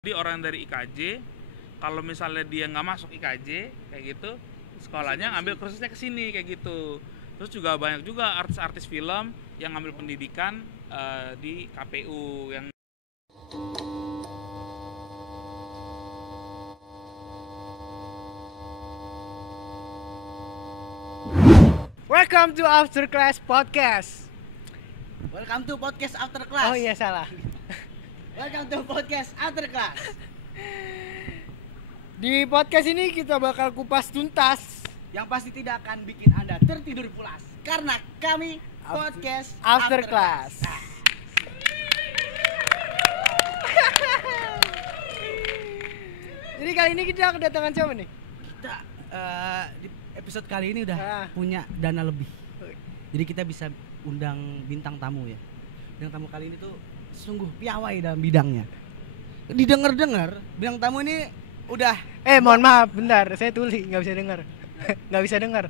Jadi orang dari IKJ, kalau misalnya dia nggak masuk IKJ kayak gitu, sekolahnya ngambil kursusnya ke sini kayak gitu. Terus juga banyak juga artis-artis film yang ngambil pendidikan di KPU yang Welcome to After Class Podcast. Welcome to podcast After Class. Oh iya salah. Welcome to podcast After Class. Di podcast ini kita bakal kupas tuntas Yang pasti tidak akan bikin Anda tertidur pulas karena kami podcast After Class. Jadi kali ini kita kedatangan siapa nih? Kita di episode kali ini udah Ah. punya dana lebih. Jadi kita bisa undang bintang tamu ya. Bintang tamu kali ini tuh sungguh piawai dalam bidangnya. Didengar-dengar bintang tamu ini udah Mohon maaf, bentar, saya tuli, nggak bisa dengar. Nggak bisa dengar.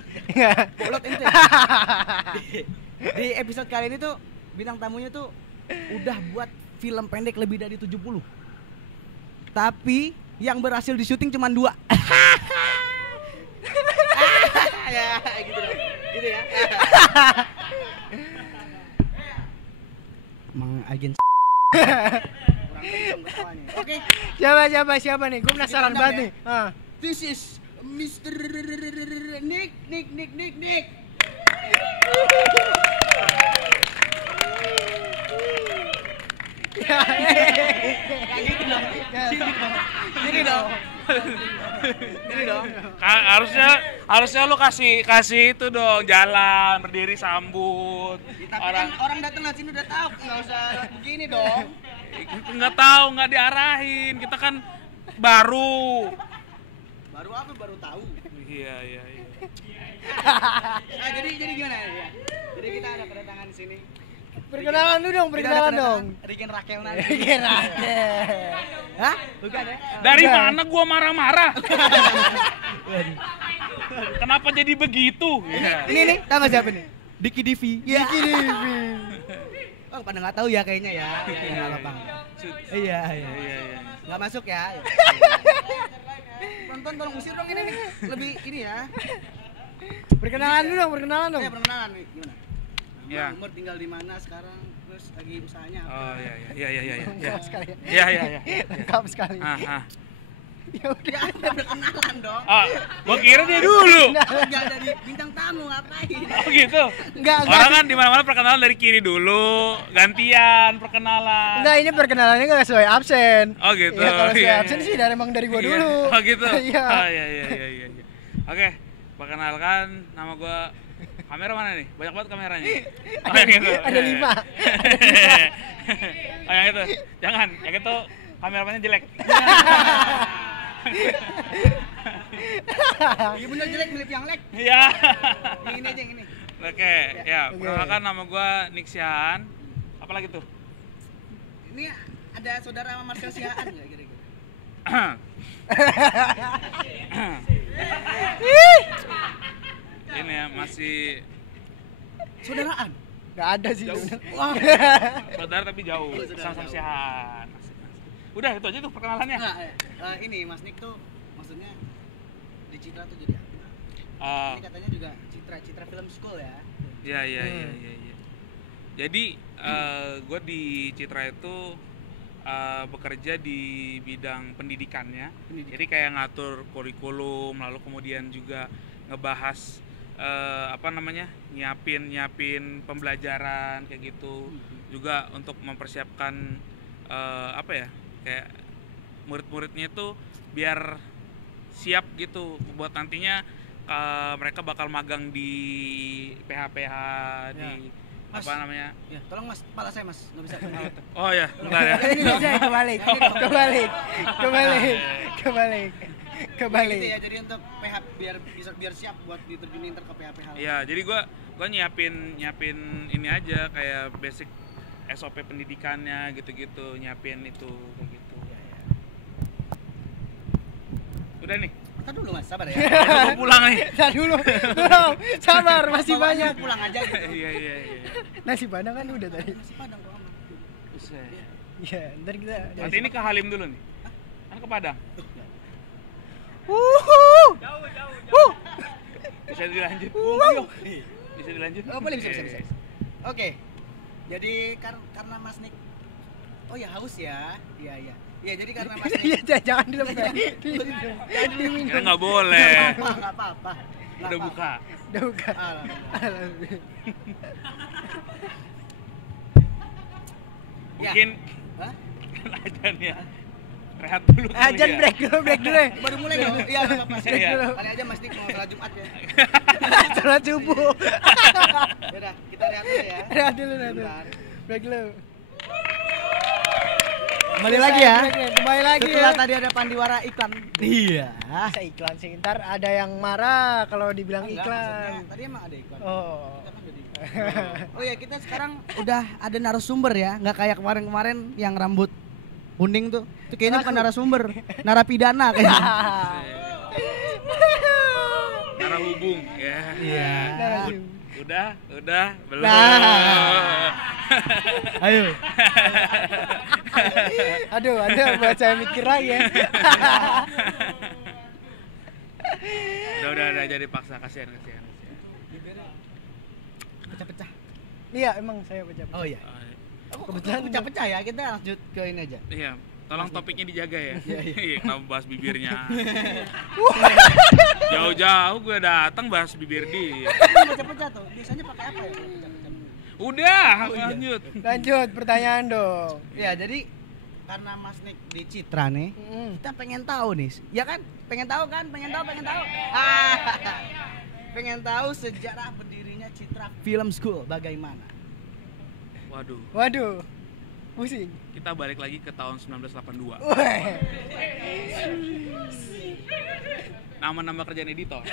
bolot ente. Di episode kali ini tuh bintang tamunya tuh udah buat film pendek lebih dari 70. Tapi yang berhasil di syuting cuma 2. Ya, gitu dong. Gitu ya. Emang agen Oke, Siapa nih? Gue penasaran Kita banget undang nih. Ah. this is Mr. Nick. Kayak gitu dong. Gini dong. Gini dong. harusnya lu kasih itu dong, jalan berdiri sambut Orang datang dari sini udah tahu, nggak usah begini dong. nggak tahu, nggak diarahin, kita kan baru. Baru apa? Baru tahu. Iya. Nah, jadi gimana ya? Jadi kita ada kedatangan di sini. Perkenalan dulu dong, perkenalan dong. Riken Rakel nanti. Kira. Hah? Bukan ya? Dari Enggak. mana gua marah-marah? Kenapa jadi begitu? Iya. Ini nih, tahu nggak siapa nih? Diki Divi. Ya. Diki Divi. Oh, pada nggak tahu ya kayaknya ya. Nggak apa-apa. Iya. Iya. Nggak masuk ya. Nonton tolong usir dong ini nih. Lebih ini ya. Perkenalan dulu dong, perkenalan dong. Ya perkenalan nih. Gimana? Ya. Umur tinggal di mana sekarang? Terus lagi usahanya apa? Oh iya. Lengkap sekali ya. Iya. Lengkap sekali. Ah. Ya udah. Ya ada perkenalan dong. Gua kira dia dulu. Nggak dari bintang tamu ngapain? Oh gitu. Enggak. Orang kan di mana-mana perkenalan dari kiri dulu, gantian perkenalan. Enggak, ini perkenalannya enggak sesuai absen. Oh gitu. Ya kalau sesuai Iya. absen sih emang dari gua Iya. dulu. Oh gitu. Iya. Oh iya. Oke, perkenalkan, nama gua. Kamera mana nih? Banyak banget kameranya. Oh, yang itu. Ada 5. Oh yang itu. Jangan, yang itu kameramennya jelek. Iya bener jelek milih yang lek. Iya. Yang ini aja yang ini. Oke, ya. Oke. Perkenalkan, nama gua Nick Siahaan. Apa lagi tuh? Ini ada saudara sama Marcel Sihaan nggak kira-kira? Ini ya, masih Saudaraan. Enggak ada sih. Jauh. Wah. saudara tapi jauh. Oh, saudara Sama-sama jauh. Siahaan. Udah, itu aja tuh perkenalannya. Nah, ini Mas Nick tuh maksudnya di Citra tuh jadi apa? Oh, Ini katanya juga Citra Film School ya. iya. Jadi gue di Citra itu bekerja di bidang pendidikannya. Pendidikan. Jadi kayak ngatur kurikulum, lalu kemudian juga ngebahas nyiapin pembelajaran kayak gitu. Juga untuk mempersiapkan kayak murid-muridnya itu biar siap gitu buat nantinya mereka bakal magang di PH-PH di Mas. apa namanya? Ya, tolong Mas, kepala saya Mas, nggak bisa. Oh ya, bentar ya. Ini bisa kebalik. Kebalik. Gitu ya, jadi untuk PH biar siap buat diterjunin ke PH-PH. Iya, jadi gua nyiapin ini aja kayak basic SOP pendidikannya gitu-gitu, nyiapin itu kayak gitu. Udah nih. Ntar dulu Mas, sabar ya. Gua pulang nih. Tar dulu. Belum. Sabar, masih Bawaannya banyak. pulang aja gitu. Iya. Nasi padang kan udah tadi. Nasi Padang kok aman. Buset. Iya, ntar kita Nanti ini ke Halim dulu nih. Kan ke Padang. Jauh. Bisa dilanjut. Bisa dilanjut. Oh, boleh, bisa. Oke. Jadi karena Mas Nik, oh ya haus ya. Iya. Iya, jadi karena Mas Nik. Iya, jangan dilepas. Jangan diminum. Karena nggak boleh. Nggak apa-apa. Udah buka. Udah bukan. Alhamdulillah. Ya. Mungkin Hah? ajan ya. Rehat dulu. kali Ajan ya. break dulu. Baru mulai nih. Iya, nggak apa-apa. Iya. Kali aja Mas Nik mau sholat Jumat ya. Sholat subuh. Yaudah, kita lihat dulu ya. Rehat dulu. Bentar. Break dulu. Kembali lagi ya. Kembali lagi Setelah ya. tadi ada pandiwara iklan. Iya. Masa iklan sih, ntar ada yang marah kalau dibilang Enggak, iklan. maksudnya tadi emang ada iklan. Oh. Kita kan jadi iklan. Oh ya, kita sekarang udah ada narasumber ya, nggak kayak kemarin-kemarin yang rambut kuning tuh. Itu kayaknya bukan narasumber, narapidana kayaknya. Cara hubung ya. Iya. Udah, belum. Nah. Ayo. Aduh, ada buat saya mikir lagi ya. Udah jadi paksa, kasihan. Pecah-pecah. Iya, emang saya baca. Oh iya. Kebetulan Pecah-pecah ya, kita lanjut ke ini aja. Iya, tolong topiknya dijaga ya. Iya. Iya, kenapa bahas bibirnya? Jauh-jauh gue datang bahas bibir dia. Pecah-pecah tuh. Biasanya pakai apa ya? Pecah-pecah. Udah, Oh, iya. Lanjut pertanyaan dong. Ya, jadi karena Mas Nik di Citra nih, kita pengen tahu nih. Ya kan? Pengen tahu kan? Pengen tahu. Pengen tahu sejarah berdirinya Citra Film School bagaimana? Waduh. Pusing. Kita balik lagi ke tahun 1982. Weh. Nama-nama kerjaan editor.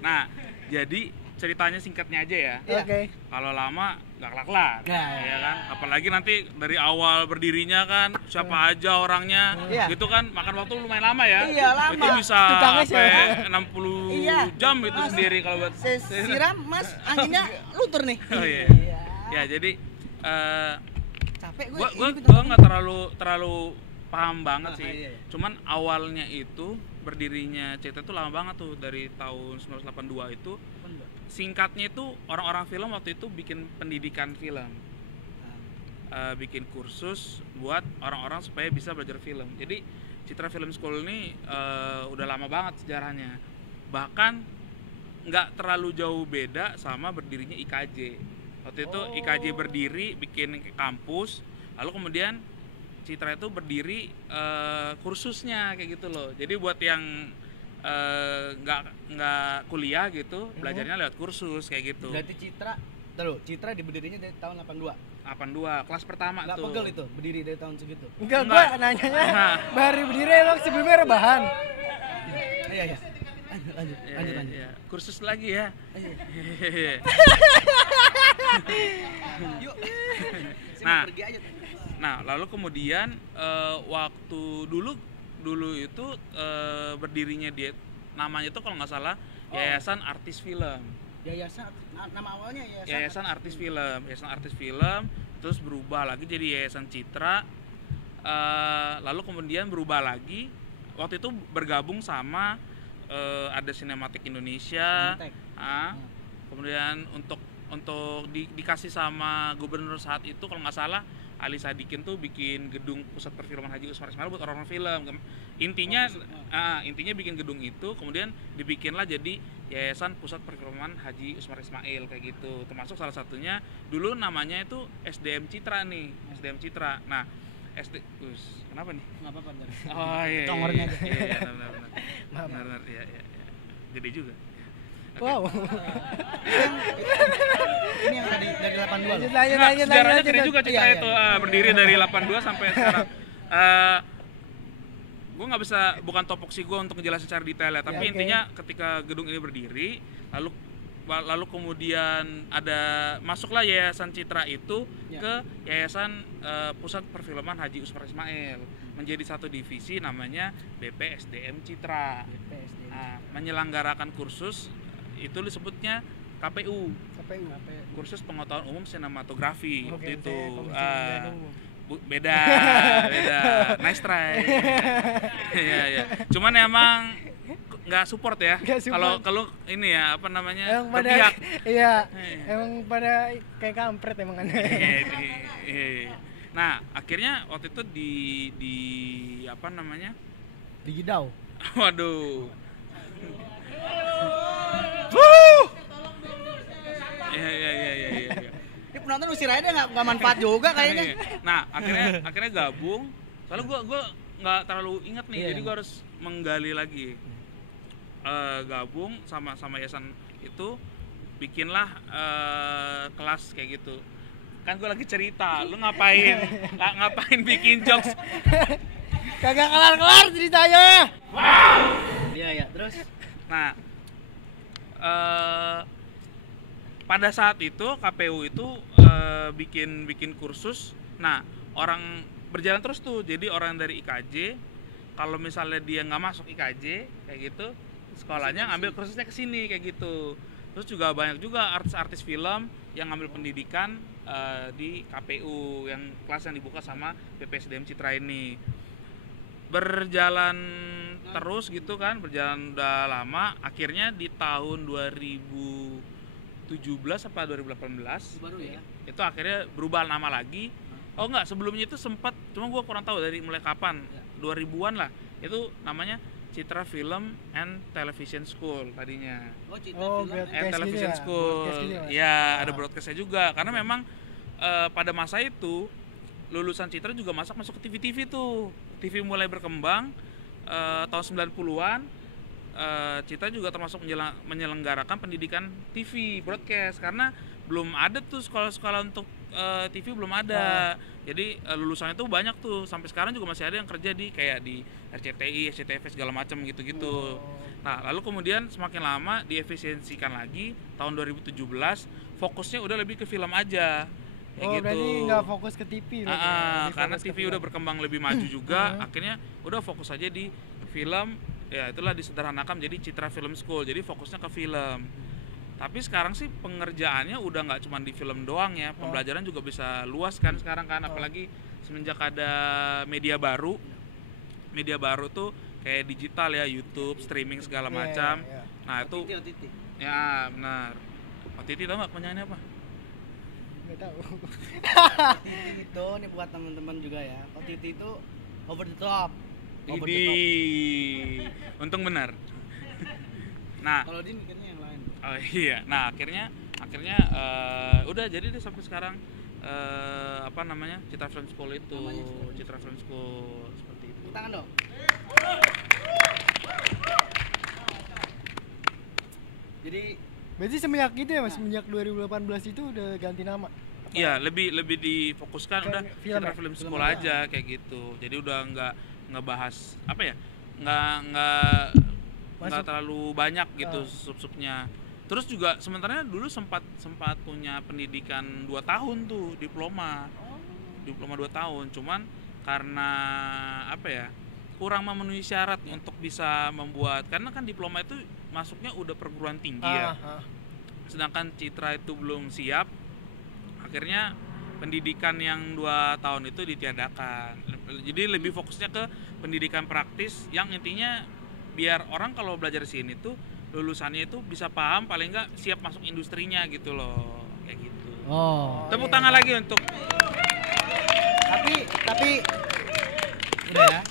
Nah, jadi ceritanya singkatnya aja ya. Iya. Oke. Kalau lama nggak kelar, Nah. ya kan? Apalagi nanti dari awal berdirinya kan siapa aja orangnya, Iya. gitu kan makan waktu lumayan lama ya. Iya, lama. Itu bisa Tukangnya sampai siapa? 60 Iya. jam itu Mas, sendiri kalau buat. Siram Mas, anginnya luntur nih. Oh iya. Ya jadi Capek gue. gua nggak terlalu paham banget sih. Iya. Cuman awalnya itu berdirinya CT itu lama banget tuh, dari tahun 1982 itu. Singkatnya itu orang-orang film waktu itu bikin pendidikan film, bikin kursus buat orang-orang supaya bisa belajar film. Jadi Citra Film School ini udah lama banget sejarahnya. Bahkan nggak terlalu jauh beda sama berdirinya IKJ. Waktu itu IKJ berdiri bikin kampus, lalu kemudian Citra itu berdiri kursusnya kayak gitu loh. Jadi buat yang nggak kuliah gitu, belajarnya lewat kursus kayak gitu. Berarti Citra diberdirinya dari tahun 82. 82 kelas pertama Nggak tuh. pegel itu berdiri dari tahun segitu. Enggak, Enggak. gua nanyanya Nah. baru berdiri emang sebelumnya rebahan. Iya. Lanjut. Iya. Kursus lagi ya. Yuk. Nah. Pergi aja. Nah, lalu kemudian waktu dulu itu berdirinya dia, namanya itu kalau nggak salah Yayasan Artis Film. Yayasan nama awalnya Yayasan Artis Film, terus berubah lagi jadi Yayasan Citra. Lalu kemudian berubah lagi. Waktu itu bergabung sama ada Sinematik Indonesia. Kemudian untuk dikasih sama gubernur saat itu kalau nggak salah Ali Sadikin tuh bikin gedung pusat perfilman Haji Usmar Ismail buat orang-orang film. Intinya bikin gedung itu, kemudian dibikinlah jadi Yayasan Pusat Perfilman Haji Usmar Ismail kayak gitu. Termasuk salah satunya dulu namanya itu SDM Citra nih, SDM Citra. Nah, kenapa nih? Nggak apa-apa. Oh iya. Congornya aja. Iya, benar. Iya. Gede juga. Wow. Ini yang dari 82 loh. Lanjut. Sejarahnya gede juga Citra Iya, itu, iya. berdiri dari 82 sampai sekarang. Gue nggak bisa, bukan topoksi gue untuk ngejelasin secara detail ya, tapi Ya, oke. intinya ketika gedung ini berdiri, lalu kemudian masuklah Yayasan Citra itu Ya. ke Yayasan Pusat Perfilman Haji Usmar Ismail, menjadi satu divisi namanya BPSDM Citra. Nah, menyelenggarakan kursus itu disebutnya KPU. KPU. kursus pengetahuan umum sinematografi waktu Oke, itu. saya Komisi Pemilihan Umum. Beda, nice try. Iya, iya. Cuman emang nggak support ya. Nggak support. Kalau ini ya apa namanya Emang pada berpihak. iya, Iya. emang pada kayak kampret emang kan. Iya. Nah akhirnya waktu itu di apa namanya? Digidau. Waduh. Iya. Ini penonton usir aja deh, nggak manfaat juga kayaknya. Nah akhirnya gabung. Soalnya gue nggak terlalu ingat nih, Iya. jadi gue harus menggali lagi. Gabung sama yayasan itu, bikinlah kelas kayak gitu. Kan gue lagi cerita, lu ngapain bikin jokes? Kagak kelar-kelar ceritanya. Iya, terus Nah, pada saat itu KPU itu bikin kursus. Nah, orang berjalan terus tuh. Jadi orang dari IKJ, kalau misalnya dia nggak masuk IKJ kayak gitu, sekolahnya ngambil kursusnya ke sini kayak gitu. Terus juga banyak juga artis-artis film yang ngambil pendidikan di KPU, yang kelas yang dibuka sama BPSDM Citra ini. Berjalan terus gitu kan, berjalan udah lama. Akhirnya di tahun 2017 apa 2018 baru ya. itu akhirnya berubah nama lagi. Oh enggak, sebelumnya itu sempat, cuma gua kurang tahu dari mulai kapan, 2000-an lah. Itu namanya Citra Film and Television School tadinya. Oh, broadcast Television gitu ya? School. Broadcast gitu ya, Mas? Ya, ada broadcastnya juga. Karena memang pada masa itu lulusan Citra juga masuk ke TV-TV tuh. TV mulai berkembang tahun 90-an. Citra juga termasuk menyelenggarakan pendidikan TV broadcast, karena belum ada tuh sekolah-sekolah untuk TV, belum ada. Jadi lulusannya tuh banyak tuh, sampai sekarang juga masih ada yang kerja di kayak di RCTI, SCTV segala macam gitu-gitu. Nah, lalu kemudian semakin lama diefisiensikan lagi. Tahun 2017 fokusnya udah lebih ke film aja. Kayak gitu. Berarti nggak fokus ke TV. berarti ya? Lebih Karena fokus ke TV film. udah berkembang lebih maju juga, akhirnya udah fokus aja di film. Ya itulah disederhanakan jadi Citra Film School, jadi fokusnya ke film. Tapi sekarang sih pengerjaannya udah nggak cuma di film doang ya, pembelajaran juga bisa luas kan sekarang kan, apalagi semenjak ada media baru tuh kayak digital ya, YouTube, streaming segala Iya, macam. iya. Nah itu ya benar. OTT tau nggak kepanjangannya apa? Nggak tahu. Itu nih buat teman-teman juga ya. OTT itu over the top. Idi, untung benar. Nah, Kalau dia mikirnya yang lain. oh iya, nah akhirnya udah jadi deh sampai sekarang apa namanya Citra Film School itu, Namanya Citra Film School seperti itu. Tepuk tangan dong. Jadi Berarti semenjak itu ya Mas, semenjak 2018 itu udah ganti nama. Iya, lebih difokuskan Ke udah film Citra ya? Film Film School aja. aja kayak gitu. Jadi udah nggak ngebahas apa ya, nggak terlalu banyak gitu sub-subnya. Terus juga sebenarnya dulu sempat punya pendidikan 2 tahun tuh, diploma 2 tahun, cuman karena apa ya, kurang memenuhi syarat untuk bisa membuat, karena kan diploma itu masuknya udah perguruan tinggi ya, sedangkan Citra itu belum siap. Akhirnya pendidikan yang 2 tahun itu ditiadakan. Jadi lebih fokusnya ke pendidikan praktis yang intinya biar orang kalau belajar di sini tuh lulusannya itu bisa paham, paling nggak siap masuk industrinya gitu loh, kayak gitu. Tepuk iya, tangan iya. lagi untuk tapi udah ya.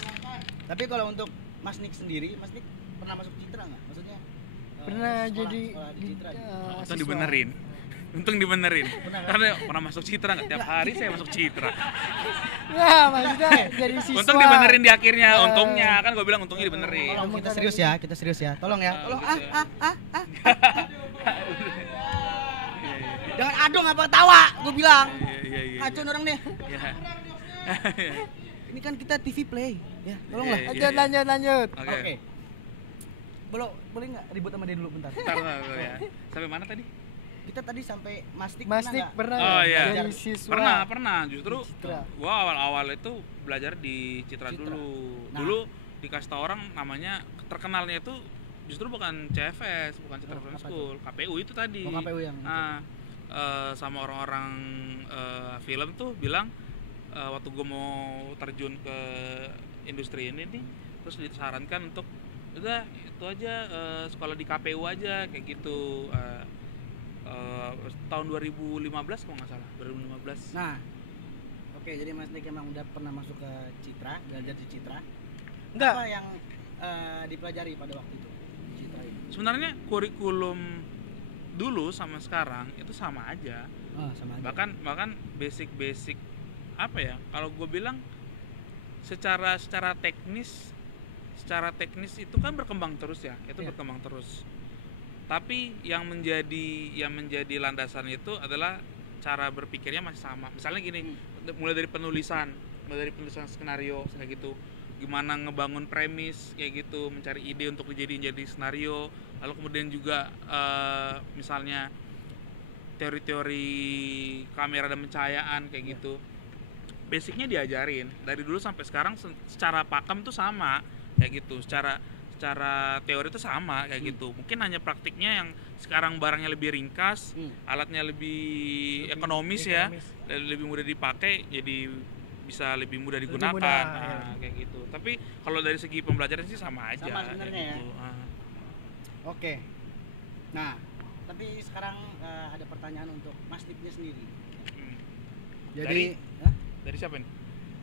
Tapi kalau untuk Mas Nick sendiri, Mas Nick pernah masuk Citra nggak? Maksudnya Pernah jadi sekolah di Citra. untung dibenerin. Untung dibenerin. Karena pernah masuk Citra nggak? Tiap hari saya masuk Citra. Nah, maksudnya jadi siswa. Untung dibenerin di akhirnya, untungnya kan gue bilang untungnya dibenerin. Tolong kita serius ya, Tolong ya. Tolong Gitu. Jangan adong apa tawa, gue bilang. Iya. Kacau orang nih. Iya. Ini kan kita TV play, ya. Tolonglah. Iya. Lanjut. Oke. Boleh nggak ribut sama dia dulu bentar? Bentar ya. Sampai mana tadi? Kita tadi sampai Mas Nick Mas pernah Nick nggak? pernah Oh, nggak iya. jadi siswa? Pernah. Justru Di Citra. gua awal-awal itu belajar di Citra Citra. dulu. Nah. Dulu dikasih tau orang namanya, terkenalnya itu justru bukan CFS, bukan Citra Oh, Film apa School, KPU itu tadi. Oh, KPU yang. Nah, sama orang-orang film tuh bilang waktu gue mau terjun ke industri ini nih, terus disarankan untuk udah itu aja sekolah di KPU aja kayak gitu. Tahun 2015 kalau nggak salah, 2015. Nah, oke, jadi Mas Nik emang udah pernah masuk ke Citra, belajar di Citra. Enggak. Apa yang dipelajari pada waktu itu di Citra ini? Sebenarnya kurikulum dulu sama sekarang itu sama aja. Oh, sama aja. Bahkan basic apa ya? Kalau gue bilang secara teknis itu kan berkembang terus ya, itu Iya. berkembang terus. Tapi yang menjadi landasan itu adalah cara berpikirnya masih sama. Misalnya gini, mulai dari penulisan skenario kayak gitu, gimana ngebangun premis kayak gitu, mencari ide untuk dijadiin jadi skenario, lalu kemudian juga misalnya teori-teori kamera dan pencahayaan kayak gitu. Basicnya diajarin dari dulu sampai sekarang secara pakem tuh sama kayak gitu, secara teori itu sama kayak gitu. Mungkin hanya praktiknya yang sekarang barangnya lebih ringkas, alatnya lebih ekonomis ya, dan lebih mudah dipakai, jadi bisa lebih mudah digunakan. mudah, Kayak gitu. Tapi kalau dari segi pembelajaran sih sama aja. Sama sebenarnya kayak ya. gitu. Oke. Nah, tapi sekarang ada pertanyaan untuk Mas Niknya sendiri. Hmm. Jadi, Dari siapa nih?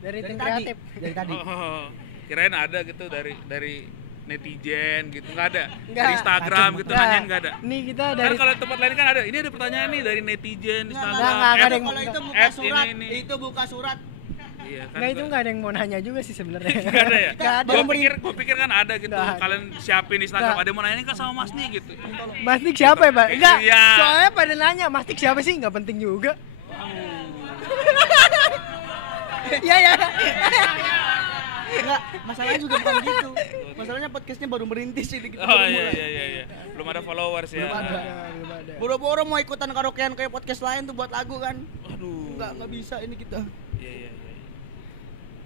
Dari tim tadi. kreatif. Dari tadi. Oh, kirain ada gitu dari netizen gitu, nggak ada. Nggak. Dari Instagram gitu Nggak. nanyain nggak ada. Nih kita Kan dari kalau tempat lain kan ada. Ini ada pertanyaan nih dari netizen Instagram. nggak ada yang- Kalau itu buka App surat, ini. itu buka surat. Iya kan. Nggak, itu nggak ada yang mau nanya juga sih sebenarnya. Nggak ada ya? Nggak ada. Gue pikir kan ada gitu. Nggak ada. Kalian siapin Instagram. Nggak. Ada yang mau nanya kan sama Mas nih gitu. Mas Nik siapa ya, Pak? Enggak. Iya. Soalnya pada nanya, Mas Nik siapa sih? Nggak penting juga. Iya ya. Enggak, masalahnya juga bukan gitu. Masalahnya podcastnya baru merintis ini kita Oh baru iya mulai. iya. Belum ada followers ya. Belum ada. Belum ada. Boro-boro mau ikutan karaokean kayak podcast lain tuh buat lagu kan. Aduh. Enggak bisa ini kita. Iya.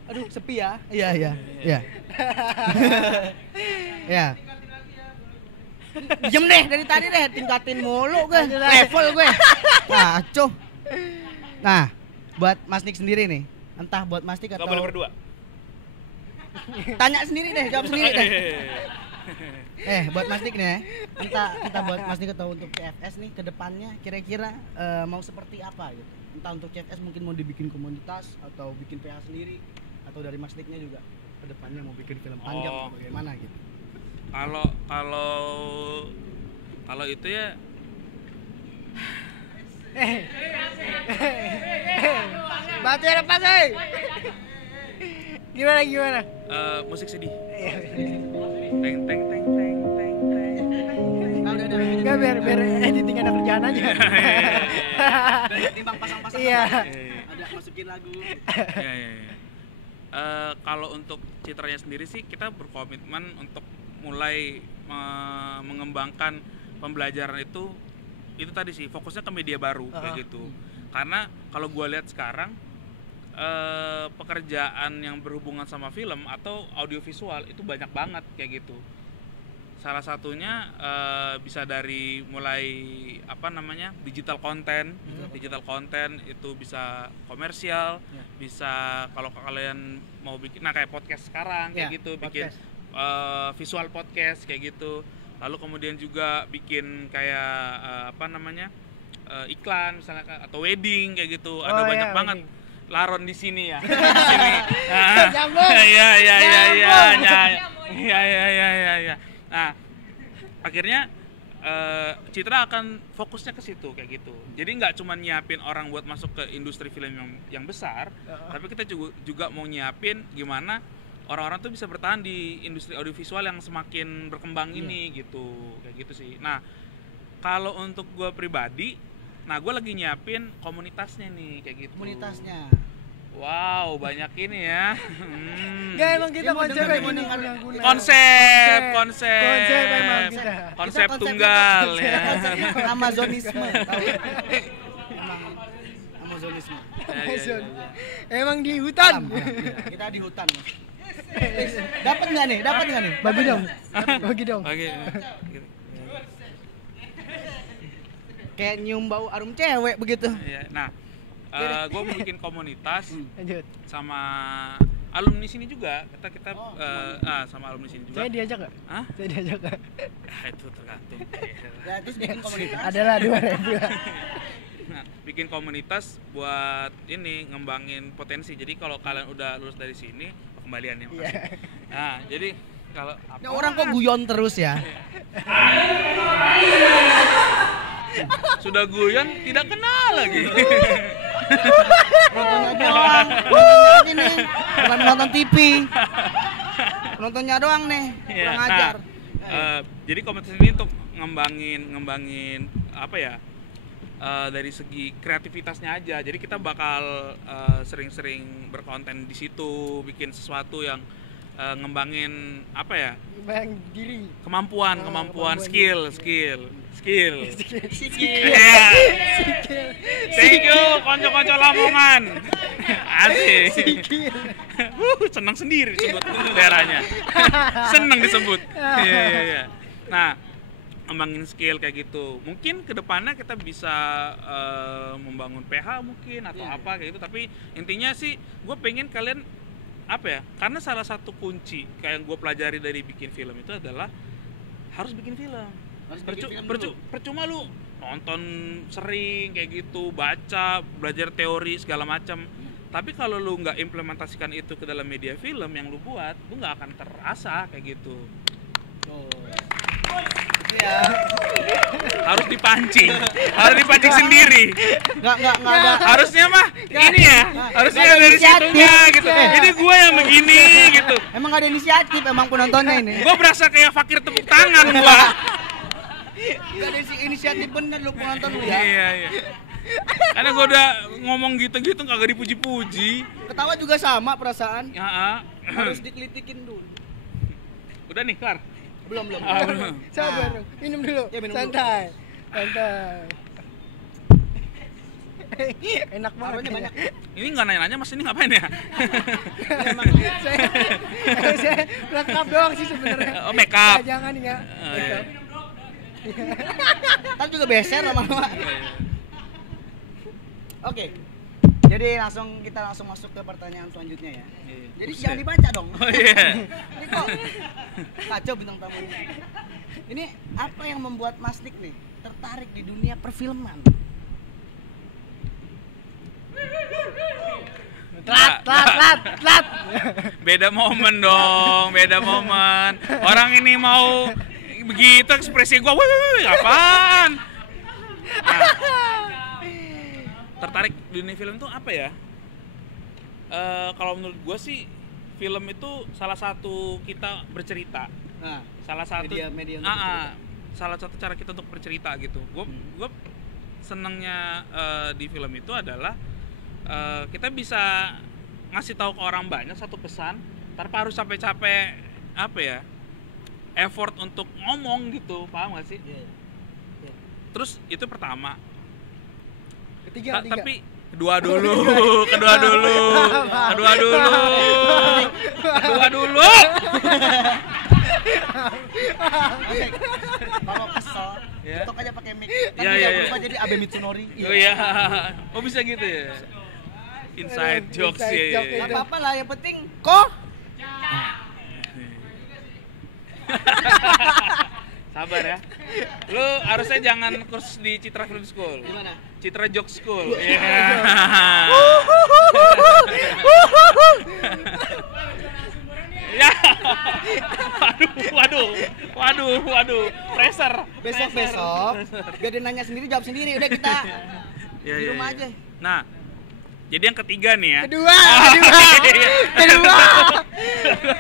Aduh, sepi ya. Iya. Ya. Diem deh dari tadi deh, tingkatin mulu gue. Level gue. Kacau. Nah, buat Mas Nik sendiri nih. Entah buat Mas Nik Gak atau boleh berdua. tanya sendiri deh, jawab sendiri deh. Buat Mas Dik nih ya. Entah buat Mas Dik atau untuk CFS nih ke depannya kira-kira mau seperti apa gitu. Entah untuk CFS mungkin mau dibikin komunitas atau bikin PH sendiri, atau dari Mas Diknya juga ke depannya mau bikin film panjang atau bagaimana gitu. Kalau itu ya Batu ada pas, Gimana? musik sedih. Iya. Teng teng teng teng teng teng. Udah. Enggak, biar editing ada kerjaan aja. Timbang pasang-pasang. Iya. Ada masukin lagu. Ya. Kalau untuk citranya sendiri sih kita berkomitmen untuk mulai mengembangkan pembelajaran itu tadi sih fokusnya ke media baru kayak gitu. Karena kalau gue lihat sekarang pekerjaan yang berhubungan sama film atau audiovisual itu banyak banget kayak gitu. Salah satunya bisa dari mulai digital content itu bisa komersial, bisa kalau kalian mau bikin kayak podcast sekarang kayak gitu, bikin visual podcast kayak gitu. Lalu kemudian juga bikin kayak iklan misalnya atau wedding kayak gitu. Ada banyak banget. Wedding. Laron di sini ya. Di sini. Nyambung. Iya. Nah, akhirnya Citra akan fokusnya ke situ kayak gitu. Jadi nggak cuma nyiapin orang buat masuk ke industri film yang besar, tapi kita juga mau nyiapin gimana orang-orang tuh bisa bertahan di industri audiovisual yang semakin berkembang ini gitu, kayak gitu sih. Nah, kalau untuk gue pribadi, gue lagi nyiapin komunitasnya nih kayak gitu. Komunitasnya. Wow, banyak ini ya. Enggak, emang kita konsepnya gini. Konsep emang kita. Konsep Kita tunggal konsepnya ya. konsep Amazonisme. Tahu? Emang Amazonisme. Ya. Emang di hutan. Kita di hutan. Dapat nggak nih? Bagi dong. Bagi dong. Oke. kayak nyium bau harum cewek begitu. Iya. Nah, gue mau bikin komunitas Lanjut. sama alumni sini juga. Kita sama alumni sini juga. Saya diajak nggak? Hah? Saya diajak nggak? Itu tergantung. Ya, terus bikin komunitas. Adalah 2.000. Nah, bikin komunitas buat ini ngembangin potensi. Jadi kalau kalian udah lulus dari sini, kembaliannya. Iya. Nah, jadi kalau Ini orang kok guyon terus ya? sudah guyon tidak kenal lagi. Nontonnya doang, nontonnya aja nih, bukan nonton TV. Nontonnya doang nih, Iya, kurang ajar. Jadi komunitas ini untuk ngembangin apa ya? Dari segi kreativitasnya aja. Jadi kita bakal sering-sering berkonten di situ, bikin sesuatu yang ngembangin apa ya? Bayang diri. Kemampuan, skill. Thank you, konco-konco Lamongan. Asik. Senang sendiri disebut daerahnya. Senang disebut. Iya. Nah, ngembangin skill kayak gitu. Mungkin kedepannya kita bisa membangun PH mungkin atau apa kayak gitu. Tapi intinya sih, gue pengen kalian apa ya? Karena salah satu kunci kayak yang gue pelajari dari bikin film itu adalah harus bikin film. Percuma lu nonton sering kayak gitu, baca, belajar teori segala macam. Tapi kalau lu nggak implementasikan itu ke dalam media film yang lu buat, lu nggak akan terasa kayak gitu. Iya. Harus dipancing sendiri. Nggak ada. Harusnya mah ini ya, harusnya nggak ada dari situnya inisiatif. gitu. Ini gue yang begini gitu. Emang nggak ada inisiatif emang penontonnya ini. Gue berasa kayak fakir tepuk tangan gue. Nggak ada inisiatif bener lu penonton lu ya. Iya. Karena gue udah ngomong gitu-gitu kagak dipuji-puji. Ketawa juga sama perasaan. Ya, Harus dikelitikin dulu. udah nih kelar. Belum. Sabar dong. Minum dulu. Ya, minum Santai. Enak banget. Taruhnya banyak. Ini nggak nanya-nanya, mas ini ngapain ya? saya lengkap doang sih sebenarnya. Oh, make up. Jangan ya. Iya. Kan juga beser lama-lama. Oke. Jadi kita langsung masuk ke pertanyaan selanjutnya ya. Jadi Buset. jangan dibaca dong. Oh iya. Ini kok kacau bintang tamunya. Ini apa yang membuat Mas Dik nih tertarik di dunia perfilman? Telat. Beda momen dong, beda momen. Orang ini mau begitu ekspresi gua, wih, apaan? Nah, tertarik di dunia film tuh apa ya? Kalau menurut gua sih film itu salah satu kita bercerita. Nah, Salah satu media untuk bercerita. salah satu cara kita untuk bercerita gitu. Gua senangnya di film itu adalah kita bisa ngasih tahu ke orang banyak satu pesan tanpa harus capek-capek apa ya, effort untuk ngomong gitu, paham gak sih? Iya. Terus itu pertama. Ketiga. Tapi kedua dulu. Kalau kesel, Ya. TikTok aja pakai mic. Kan Iya, bisa iya. berubah jadi Abe Mitsunori. Oh iya. Oh bisa gitu ya. Inside jokes Inside ya. joke Gak itu. apa-apa lah, yang penting kok Sabar ya. Lu harusnya jangan kursus di Citra Film School. gimana? Citra Joke School. Iya. Ya. Waduh. Pressure. Besok biar dia nanya sendiri jawab sendiri. Udah kita Ya, di ya, rumah ya. aja. Nah, jadi yang ketiga nih ya. Kedua.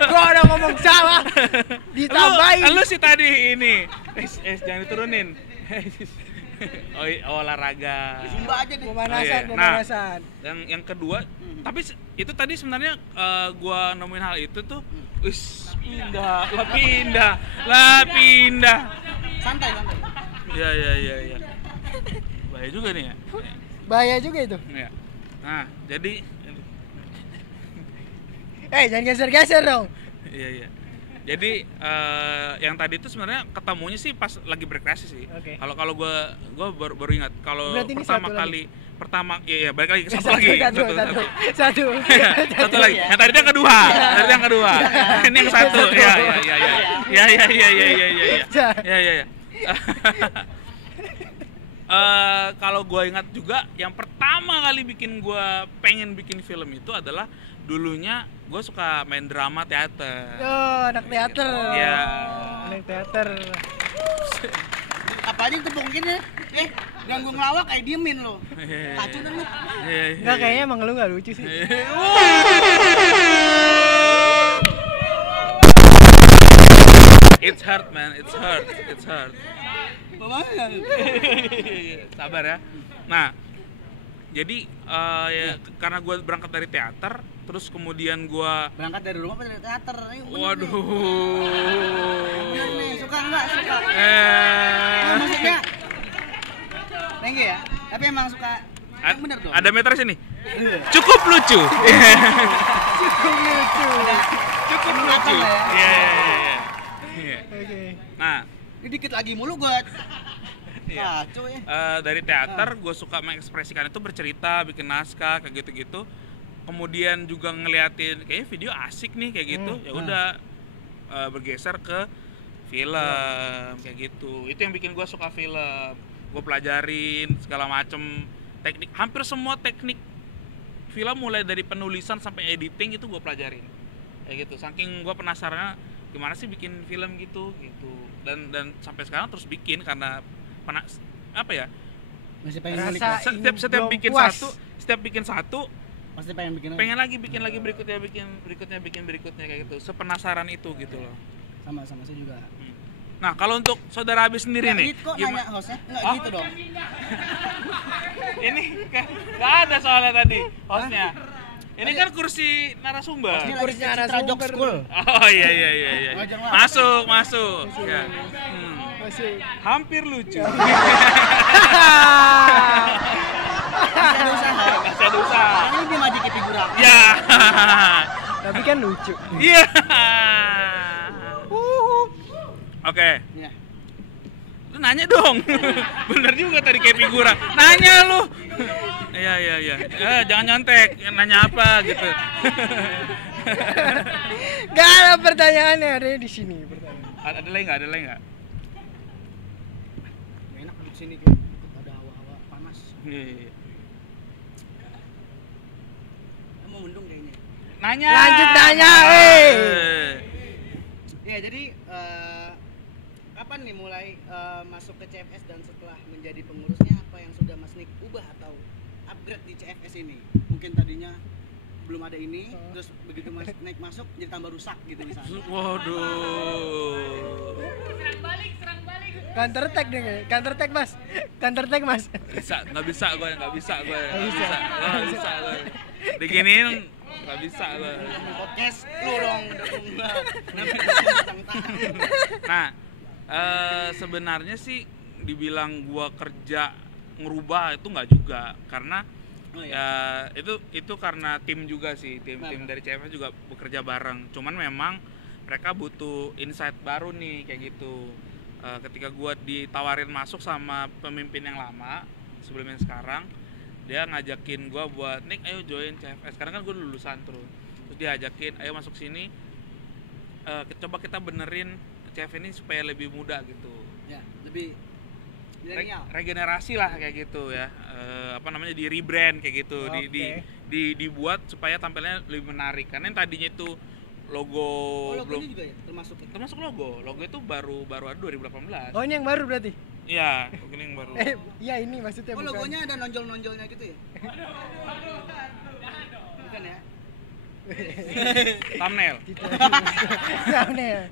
Gua udah ngomong salah. Ditambahin. Lu sih tadi ini. Jangan diturunin. Olahraga. Zumba aja deh. Pemanasan. Nah, yang kedua, tapi itu tadi sebenarnya gua nemuin hal itu tuh, pindah. Santai. Ya. Bahaya juga nih ya. Bahaya juga itu. Ya. Nah, jadi Jangan geser-geser dong. iya. Jadi yang tadi itu sebenarnya ketemunya sih pas lagi berkreasi sih. Oke. Kalau gue baru ingat kalau Berarti ini pertama satu kali iya balik lagi ke satu lagi satu. satu lagi. Yang tadi yang kedua, ini yang satu. Ya. Kalau gue ingat juga yang pertama kali pengen bikin film itu adalah dulunya gue suka main drama teater. Anak teater. Iya. Anak teater. Apa aja tepung gini? Ganggu ngelawak kayak diemin lo. Kacau dah lu. Enggak, kayaknya emang lu enggak lucu sih. It's hurt man, it's hurt. Sabar ya. Nah, jadi karena gue berangkat dari teater, terus kemudian gue Berangkat dari rumah apa dari teater? waduh. Bener nih, suka enggak? Suka. Maksudnya Rengge ya? Tapi emang suka yang bener dong. Ada meter sini. Cukup lucu. Cukup lucu. Cukup lucu lah ya. Iya. Oke. Nah, Ini dikit lagi mulu gue. iya. Kacau ya. Dari teater gue suka mengekspresikan itu bercerita, bikin naskah kayak gitu-gitu. Kemudian juga ngeliatin kayaknya video asik nih kayak gitu. Ya udah bergeser ke film kayak gitu. Itu yang bikin gue suka film. Gue pelajarin segala macem teknik, hampir semua teknik film mulai dari penulisan sampai editing itu gue pelajarin kayak gitu. Saking gue penasaran gimana sih bikin film gitu dan sampai sekarang terus bikin karena Masih pengen Rasa ngulik ya? setiap belum bikin puas. satu Pasti pengen bikin lagi. pengen lagi bikin berikutnya kayak gitu, sepenasaran itu gitu loh. Sama saya juga. Nah kalau untuk saudara Abi sendiri Nggak nih gitu kok nanya hostnya? Nggak Oh. gitu dong. ini nggak ada soalnya tadi hostnya. Ini kan kursi narasumber. Ini Kursi lagi Citra Jok narasumber. School. Oh iya. Ngajak lah. Masuk. Ya. Masih. Hampir lucu. Masih ada usaha. Masih ada usaha. Ini dia majiki figura. Ya. Tapi kan lucu. Iya. Oke. Iya. Lu nanya dong. Bener juga tadi kayak figura. Nanya lu. Iya. Jangan nyontek. Nanya apa gitu. Gak ada pertanyaannya, ada di sini pertanyaan. Ada lagi nggak? Nggak enak duduk sini tuh. Ada hawa-hawa panas. Iya. Mau mendung kayaknya. Nanya. Lanjut nanya, Ya jadi kapan nih mulai masuk ke CFS dan setelah menjadi pengurusnya apa yang sudah Mas Nick ubah atau upgrade di CFS ini? Mungkin tadinya belum ada ini, terus begitu Mas Nick masuk jadi tambah rusak gitu misalnya. Waduh. Counter attack deh, counter attack mas. Nggak bisa gue. Diginiin nggak bisa gue. Podcast lu dong. Nah, sebenarnya sih dibilang gua kerja ngerubah itu nggak juga, karena Oh, ya itu karena tim juga sih, tim dari CFS juga bekerja bareng. Cuman memang mereka butuh insight baru nih kayak gitu. Ketika gua ditawarin masuk sama pemimpin yang lama sebelum yang sekarang, dia ngajakin gua buat Nick ayo join CFS, karena kan gua lulusan terus dia ajakin ayo masuk sini, coba kita benerin CFS ini supaya lebih muda gitu. Ya, lebih milenial. Regenerasi lah kayak gitu ya, di rebrand kayak gitu. Oke. Dibuat supaya tampilnya lebih menarik, karena yang tadinya itu logo Logo ini juga ya termasuk logo itu baru ada 2018. Oh ini yang baru berarti? Iya, logo ini yang baru. Iya ini maksudnya bukan. logonya ada nonjol-nonjolnya gitu ya? Bukan ya? Thumbnail. Thumbnail.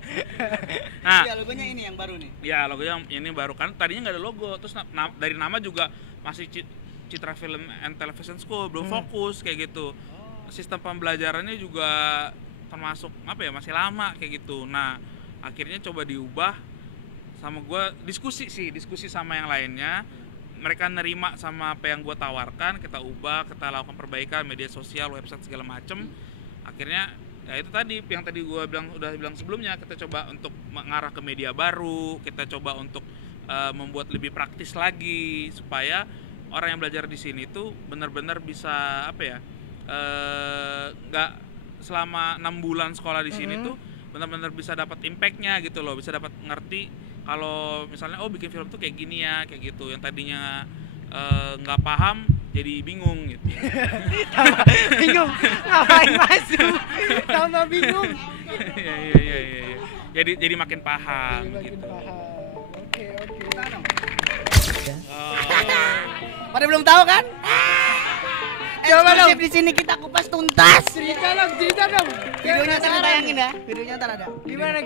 Nah, Iya, logonya ini yang baru nih. ya logonya ini baru, kan tadinya nggak ada logo, terus dari nama juga masih Citra Film and Television School, belum fokus kayak gitu. Sistem pembelajarannya juga termasuk masih lama kayak gitu. Nah akhirnya coba diubah sama gue, diskusi sama yang lainnya, mereka nerima sama apa yang gue tawarkan, kita ubah, kita lakukan perbaikan media sosial, website segala macem. Akhirnya Nah itu tadi yang tadi gue udah bilang sebelumnya, kita coba untuk mengarah ke media baru, kita coba untuk membuat lebih praktis lagi supaya orang yang belajar di sini tuh benar-benar bisa apa ya, nggak selama 6 bulan sekolah di sini tuh benar-benar bisa dapat impactnya gitu loh, bisa dapat ngerti kalau misalnya oh bikin film tuh kayak gini ya, kayak gitu. Yang tadinya nggak paham jadi bingung gitu. Bingung ngapain masuk, tambah bingung. Iya. Jadi makin paham Makin gitu. paham. Oke. Pada belum tahu kan? Coba dong. Eksklusif di sini kita kupas tuntas. Cerita dong. Videonya ntar tayangin ya. Videonya ntar ada. Gimana?